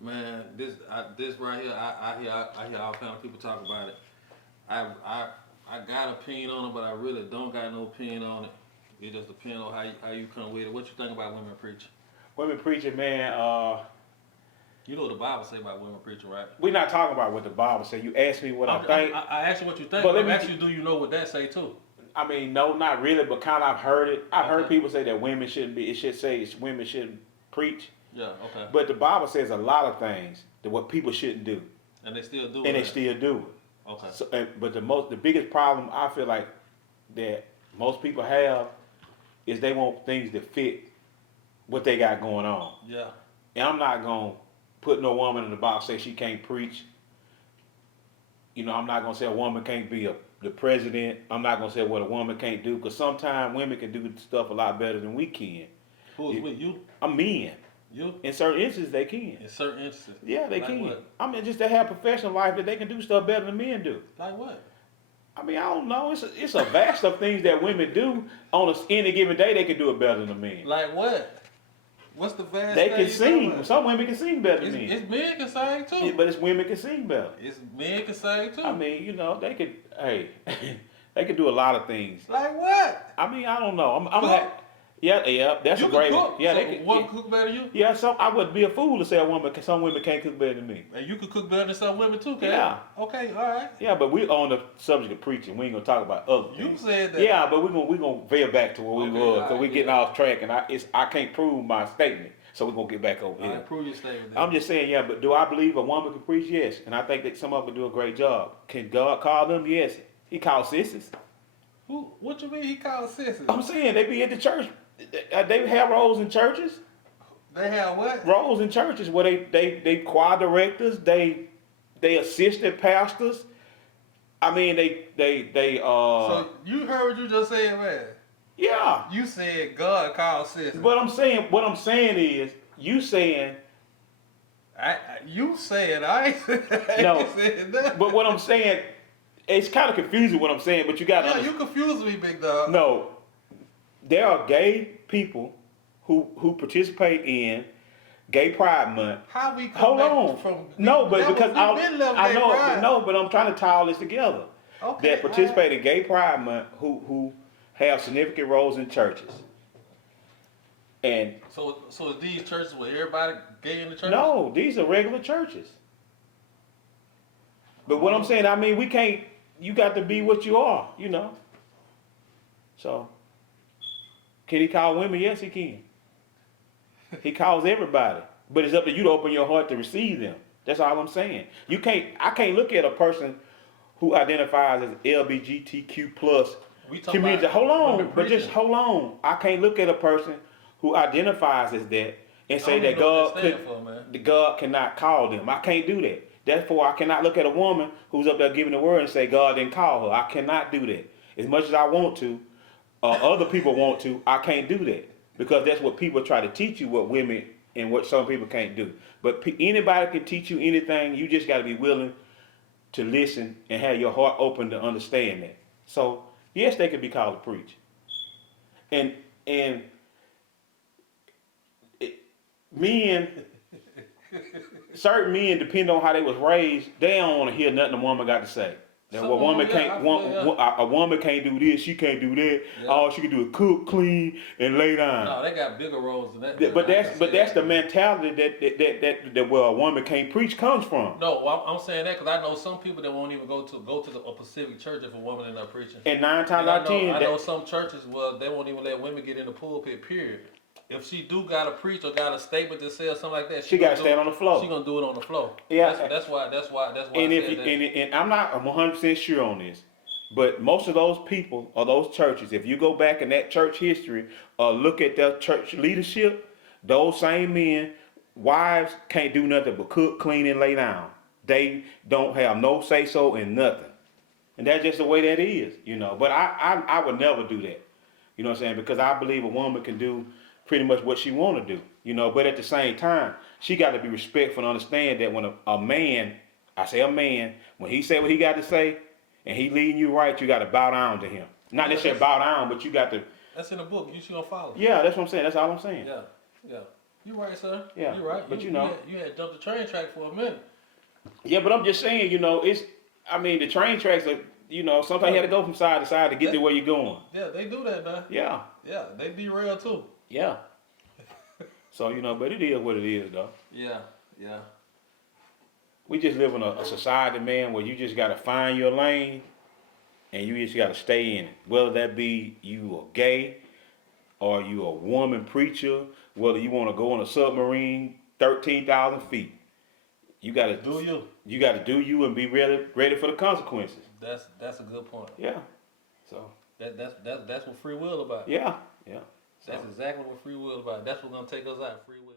Man, this right here, I hear all kind of people talk about it. I got an opinion on it, but I really don't got no opinion on it. It just depends on how you come with it. What you think about women preaching? Women preaching, man. You know what the Bible say about women preaching, right? We're not talking about what the Bible says. You asked me what I think. I asked you what you think, But but let I'm me. asking you, do you know what that say too? I mean, no, not really, but kind of I've heard it. I've heard Okay. people say that women shouldn't be. It should say women shouldn't preach. Yeah. Okay. But the Bible says a lot of things that what people shouldn't do, And they still do and they it. still do it. Okay. So, but the biggest problem I feel like that most people have is they want things to fit what they got going on. Yeah. And I'm not gonna put no woman in the box say she can't preach. I'm not gonna say a woman can't be the president. I'm not gonna say what a woman can't do because sometimes women can do stuff a lot better than we can. Who's with you? I'm men. You? In certain instances, they can. In certain instances. Yeah, they Like can. what? I mean, just they have professional life that they can do stuff better than men do. Like what? I mean, I don't know. It's a vast of things that women do on any given day. They can do it better than men. Like what? What's the vast They thing can you sing. talking about? Some women can sing better than men. It's men can sing too. Yeah, but it's women can sing better. It's men can sing too. I mean, they could. Hey, they can do a lot of things. Like what? I mean, I don't know. Cook? Yeah. That's You a can great cook. one. Yeah, So they can. one cook better than you? Yeah, so I would be a fool to say some women can't cook better than me. And you could cook better than some women too, can Yeah. you? Okay, all right. Yeah, but we're on the subject of preaching. We ain't gonna talk about other You things. said that. Yeah, but we're gonna veer back to where we Okay, were because alright, we're getting yeah. off track, and I can't prove my statement, so we're gonna get back over All here. right, prove your statement. Then. I'm just saying, yeah, but do I believe a woman can preach? Yes, and I think that some of them do a great job. Can God call them? Yes, He calls sisters. Who? What you mean? He called sisters? I'm saying they be at the church. They have roles in churches. They have what? Roles in churches where they choir directors, they assistant pastors. I mean they So you heard what you just said, man. yeah. You said God called sisters. What I'm saying is you saying You said I ain't No. said that. but what I'm saying it's kind of confusing what I'm saying, but you got to Yeah, you confused me, big dog. No, there are gay people who participate in Gay Pride Month. How we come Hold back on. from No, but that because was, we been left I gay know pride. no, but I'm trying to tie all this together. Okay, That participate in Gay Pride Month who have significant roles in churches. And So is these churches where everybody gay in the church? no, these are regular churches. But what I'm saying, I mean, we can't. You got to be what you are, So, can he call women? Yes, he can. He calls everybody, but it's up to you to open your heart to receive them. That's all I'm saying. I can't look at a person who identifies as LGBTQ plus We talking community. about Hold on, women but just preaching. hold on. I can't look at a person who identifies as that and say I that don't know what God that stand for, man. the God cannot call them. I can't do that. Therefore, I cannot look at a woman who's up there giving the word and say God didn't call her. I cannot do that. As much as I want to, other people want to, I can't do that. Because that's what people try to teach you, what women and what some people can't do. But anybody can teach you anything. You just got to be willing to listen and have your heart open to understand that. So, yes, they could be called to preach. And men, certain men, depending on how they was raised, they don't want to hear nothing a woman got to say. That Some a woman of them, yeah, can't, I feel, a woman can't do this, she can't do that. Yeah. All she can do is cook, clean, and lay down. No, they got bigger roles than that. But man. that's the mentality that where a woman can't preach comes from. No, I'm saying that because I know some people that won't even go to a Pacific church if a woman is not preaching. And 9 times And out of 10, I know some churches they won't even let women get in the pulpit. Period. If she do gotta preach or got a statement to say or something like that, she got to stand on the floor. She gonna do it on the floor. Yeah. That's why. And I if said you, that. and I'm not 100% sure on this, but most of those people or those churches, if you go back in that church history or look at their church leadership, those same men, wives can't do nothing but cook, clean, and lay down. They don't have no say so in nothing, and that's just the way that is, But I would never do that, you know what I'm saying? Because I believe a woman can do pretty much what she want to do, But at the same time, she got to be respectful and understand that when a man, I say a man, when he say what he got to say, and he leading you right, you got to bow down to him. Not necessarily bow down, but you got to. That's in the book. You should gonna follow. Yeah, that's what I'm saying. That's all I'm saying. Yeah. You right, sir. Yeah, You right. but you had jumped the train track for a minute. Yeah, but I'm just saying, the train tracks are, sometimes you had to go from side to side to get to where you're going. Yeah, they do that now. Yeah, Yeah, they derail too. yeah. So, but it is what it is, though. Yeah, yeah. We just live in a society, man, where you just got to find your lane and you just got to stay in it. Whether that be you a gay or you a woman preacher, whether you want to go on a submarine 13,000 feet. You got to do you. You got to do you and be ready for the consequences. That's a good point. Yeah. So that's what free will about. yeah, yeah. That's exactly what free will about. That's what's gonna take us out. Free will.